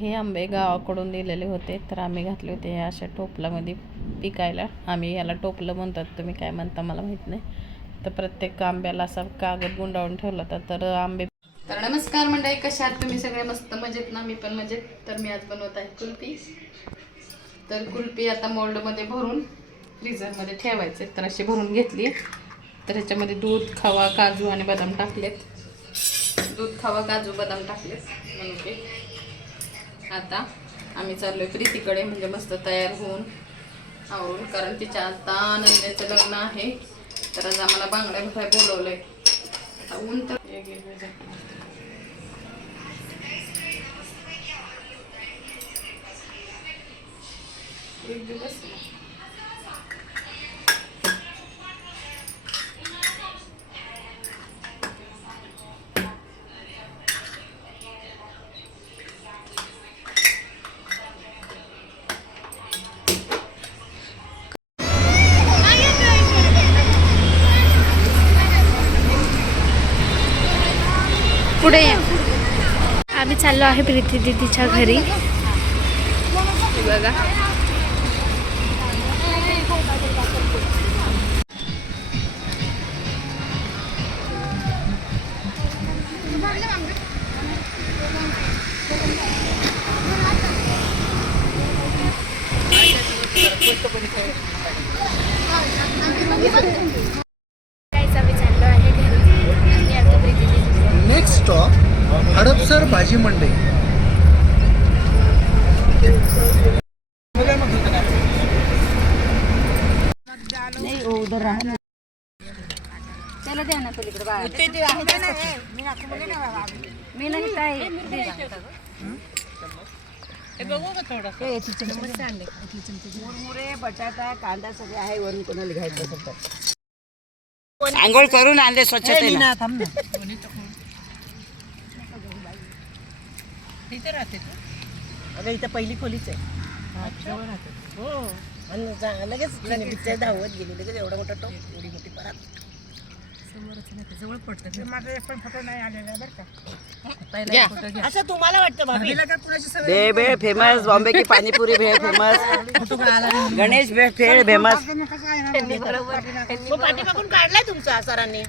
हे आंबे गावाकडून दिलेले होते, तर आम्ही घातले होते ह्या अशा टोपल्यामध्ये पिकायला. आम्ही याला टोपलं म्हणतात, तुम्ही काय म्हणता मला माहीत नाही. तर प्रत्येक आंब्याला असा कागद गुंडाळून ठेवला होता तर आंबे. तर नमस्कार मंडळी, कशा आहात तुम्ही सगळे? मस्त मजेत ना? मी पण मजेत. तर मी आज बनवत आहे कुल्फी. तर कुल्फी आता मोल्डमध्ये भरून फ्रीझरमध्ये ठेवायचे. तर अशी भरून घेतली. तर ह्याच्यामध्ये दूध, खवा, काजू आणि बदाम टाकलेत. दूध, खवा, काजू, बदाम टाकलेत म्हणजे. आता आम्ही चाललोय प्रीतीकडे, म्हणजे मस्त तयार होऊन आवरून, कारण तिच्या आता नंदेचं लग्न आहे. तर आज आम्हाला बांगड्या भराय बोलवलंय. आता ऊन तर एक दिवस पुढे या. आम्ही चाललो आहे प्रीती दीदीच्या घरी. बघा नेक्स्ट स्टॉप हडपसर भाजी मंडई. त्याला द्या ना पलीकडे बाळा. मी नाही काय मुरमुरे, बटाटा, कांदा सगळे आहे. वरून कोणाला घ्यायचं आंघोळ करून आणले स्वच्छतेने. अगं इथं पहिली खोलीच आहे. हो आणि लगेच धावत गेली. लगेच एवढा मोठा टोप, एवढी मोठी परत जवळ पडतं. माझा एक पण फोटो नाही आलेला बरं का. असं तुम्हाला वाटतं भेळ भेळ फेमस, बॉम्बे की पाणीपुरी भेळ फेमस, गणेश भेळ भेळ फेमस. पाठीमागून काढलाय तुमचा सरांनी.